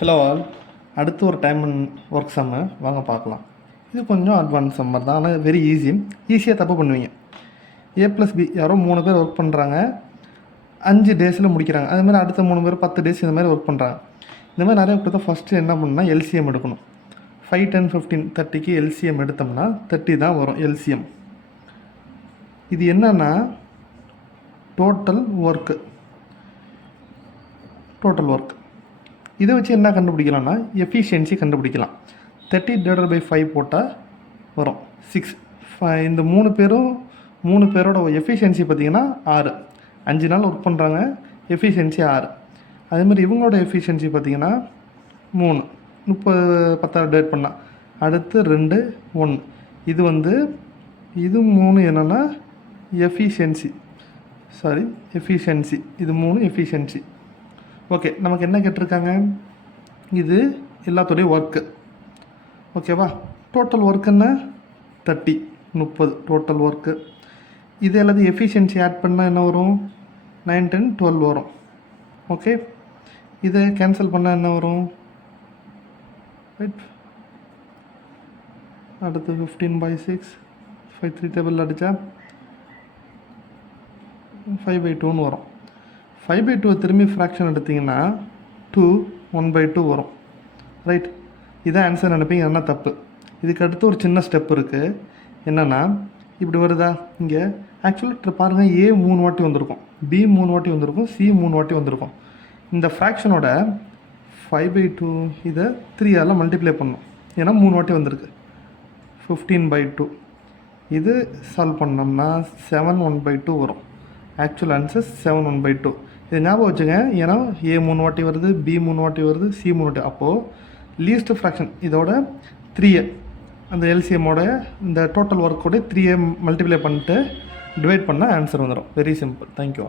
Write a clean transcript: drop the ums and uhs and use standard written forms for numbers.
Hello all, அடுத்து ஒரு time work சம்மு வாங்க பார்க்கலாம். இது கொஞ்சம் அட்வான்ஸ் சம்மர் தான், ஆனால் வெரி ஈஸியாக தப்பு பண்ணுவீங்க. A+B யாரோ 3 பேர் ஒர்க் பண்ணுறாங்க, 5 டேஸில் முடிக்கிறாங்க. அதுமாதிரி அடுத்த 3 பேர் 10 டேஸ் இந்த மாதிரி ஒர்க் பண்ணுறாங்க. இந்த மாதிரி நிறைய கொடுத்தா ஃபஸ்ட்டு என்ன பண்ணால் எல்சிஎம் எடுக்கணும். 5, 10, 15, 30க்கு எல்சிஎம் எடுத்தோம்னா 30 தான் வரும் எல்சிஎம். இது என்னன்னா டோட்டல் ஒர்க்கு. இதை வச்சு என்ன கண்டுபிடிக்கலாம்னா எஃபிஷியன்சி கண்டுபிடிக்கலாம். 30/5 போட்டால் வரும் 6. இந்த 3 பேரோட எஃபிஷியன்சி பார்த்திங்கன்னா 6. 5 நாள் ஒர்க் பண்ணுறாங்க, எஃபிஷியன்சி 6. அதேமாதிரி இவங்களோட எஃபிஷியன்சி பார்த்திங்கன்னா 3. 10 டிவைட் பண்ணால் அடுத்து 2, 1. இது 3 என்னென்னா எஃபிஷியன்சி. இது 3 எஃபிஷியன்சி. ஓகே, நமக்கு என்ன கேட்டிருக்காங்க? இது எல்லாத்தோடைய ஒர்க்கு. ஓகேவா? டோட்டல் ஒர்க்குன்னா 30 டோட்டல் ஒர்க்கு. இது எல்லாத்தையும் எஃபிஷியன்சி ஆட் பண்ணால் என்ன வரும்? 9, 10, 12 வரும். ஓகே, இதை கேன்சல் பண்ணால் என்ன வரும்? ரைட், அடுத்து 15/6 5 3 டேபிள் அடித்தா 5/2ன்னு வரும். 5/2 திரும்பி ஃப்ராக்ஷன் எடுத்திங்கன்னா 2 1/2 வரும். ரைட், இதான் ஆன்சர் நினைப்பீங்க. என்ன தப்பு? இதுக்கு அடுத்து ஒரு சின்ன ஸ்டெப் இருக்குது. என்னென்னா இப்படி வருதா? இங்கே ஆக்சுவலாக பாருங்கள், A 3 வாட்டி வந்திருக்கும், B 3 வாட்டி வந்திருக்கும், C 3 வாட்டி வந்திருக்கும். இந்த ஃப்ராக்ஷனோட 5/2 இதை 3ஆல் மல்டிப்ளை பண்ணணும். ஏன்னா 3 வாட்டி வந்திருக்கு. 15/2 இது சால்வ் பண்ணோம்னா 7 1/2 வரும். Actual answer 7 1/2. இது ஞாபகம் வச்சுங்க. ஏன்னா A 3 வாட்டி வருது, B 3 வாட்டி வருது, C 3 வாட்டி. அப்போது லீஸ்ட் ஃப்ராக்ஷன் இதோட 3 அந்த எல்சிஎம்மோட இந்த டோட்டல் ஒர்க்கோட 3 மல்டிப்ளை பண்ணிட்டு டிவைட் பண்ணால் ஆன்சர் வந்துடும். Very simple. தேங்க்யூ.